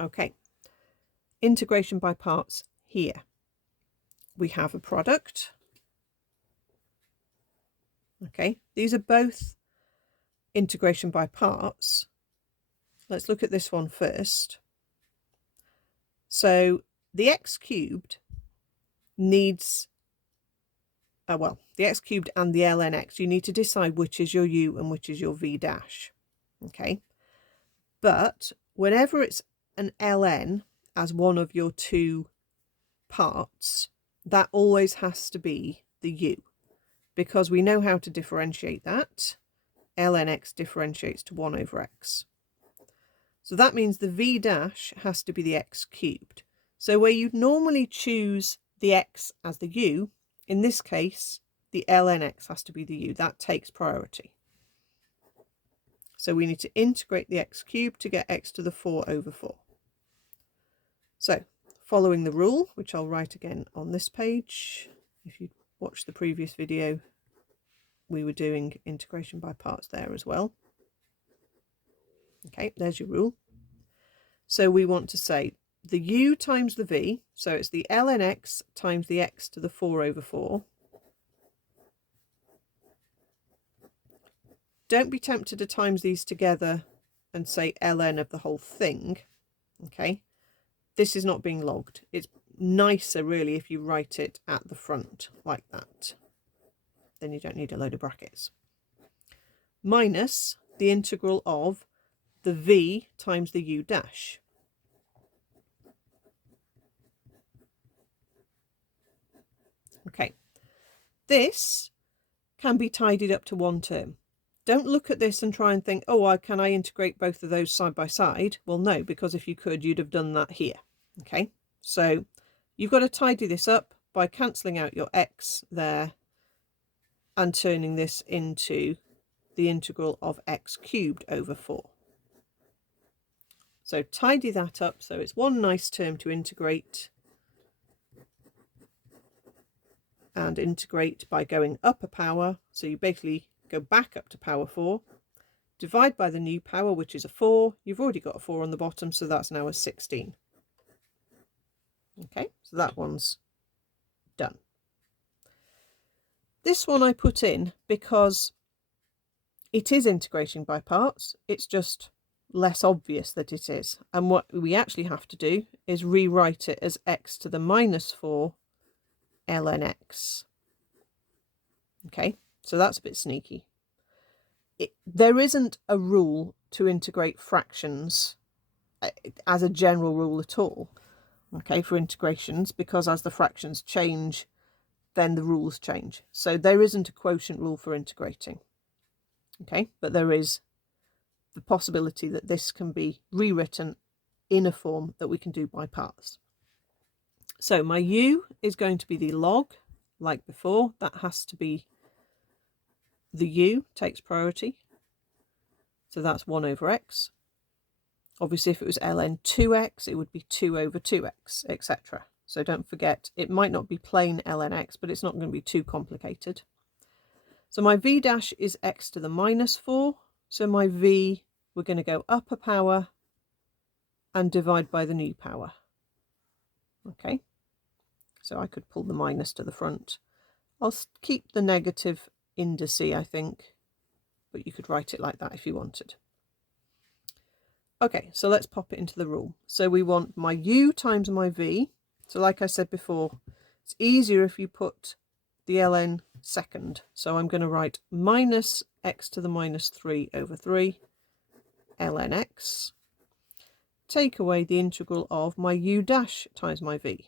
Okay, integration by parts here. We have a product. Okay, these are both integration by parts. Let's look at this one first. So the x cubed needs, the x cubed and the ln x, you need to decide which is your u and which is your v dash. Okay, but whenever it's an ln as one of your two parts, that always has to be the u, because we know how to differentiate that. Ln x differentiates to 1 over x. So that means the v dash has to be the x cubed. So where you'd normally choose the x as the u, in this case, the ln x has to be the u. That takes priority. So we need to integrate the x cubed to get x to the 4 over 4. So following the rule, which I'll write again on this page, if you watched the previous video, we were doing integration by parts there as well. Okay, there's your rule. So we want to say the u times the v, so it's the ln x times the x to the 4 over 4. Don't be tempted to times these together and say ln of the whole thing. Okay, this is not being logged. It's nicer really if you write it at the front like that. Then you don't need a load of brackets. Minus the integral of the v times the u dash. Okay, this can be tidied up to one term. Don't look at this and try and think, oh, can I integrate both of those side by side? Well, no, because if you could, you'd have done that here. Okay, so you've got to tidy this up by cancelling out your x there and turning this into the integral of x cubed over 4. So tidy that up so it's one nice term to integrate, and integrate by going up a power. So you basically go back up to power 4, divide by the new power, which is a 4. You've already got a 4 on the bottom, so that's now a 16. Okay, so that one's done. This one I put in because it is integration by parts. It's just less obvious that it is. And what we actually have to do is rewrite it as x to the minus 4 ln x. Okay, so that's a bit sneaky. There isn't a rule to integrate fractions as a general rule at all, okay, for integrations, because as the fractions change, then the rules change. So there isn't a quotient rule for integrating, okay, but there is the possibility that this can be rewritten in a form that we can do by parts. So my u is going to be the log, like before. That has to be the u, takes priority. So that's 1 over x. Obviously, if it was ln 2x, it would be 2 over 2x, etc. So don't forget, it might not be plain ln x, but it's not going to be too complicated. So my v dash is x to the minus 4. So my v, we're going to go up a power and divide by the new power. Okay, so I could pull the minus to the front. I'll keep the negative indice, I think, but you could write it like that if you wanted. Okay, so let's pop it into the rule. So we want my u times my v. So like I said before, it's easier if you put the ln second. So I'm going to write minus x to the minus 3 over 3 ln x. Take away the integral of my u dash times my v.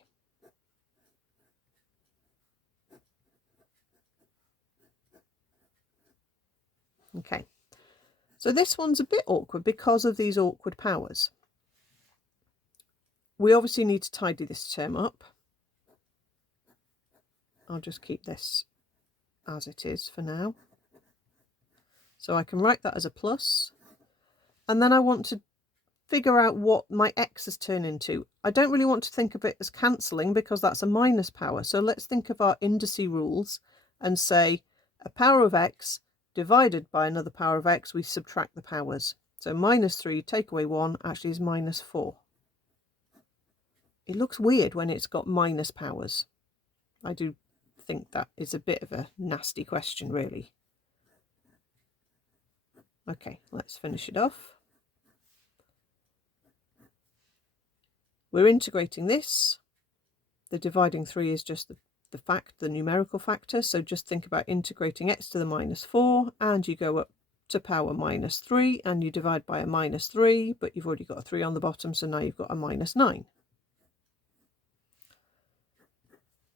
Okay, so this one's a bit awkward because of these awkward powers. We obviously need to tidy this term up. I'll just keep this as it is for now. So I can write that as a plus. And then I want to figure out what my x's turn into. I don't really want to think of it as cancelling because that's a minus power. So let's think of our indice rules and say a power of x divided by another power of x, we subtract the powers. So minus 3 take away 1 actually is minus 4. it looks weird when it's got minus powers. I do think that is a bit of a nasty question, really. Okay, let's finish it off. We're integrating this. The dividing 3 is just the numerical factor. So just think about integrating x to the minus 4, and you go up to power minus 3, and you divide by a minus 3, but you've already got a 3 on the bottom, so now you've got a minus 9.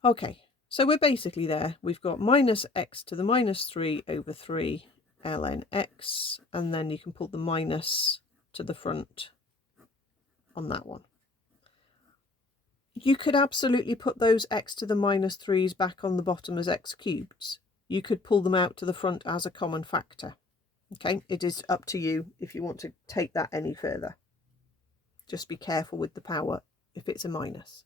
Okay, so we're basically there. We've got minus x to the minus 3 over 3 ln x, and then you can pull the minus to the front on that one. You could absolutely put those x to the minus 3's back on the bottom as x cubed. You could pull them out to the front as a common factor. Okay, it is up to you if you want to take that any further. Just be careful with the power if it's a minus.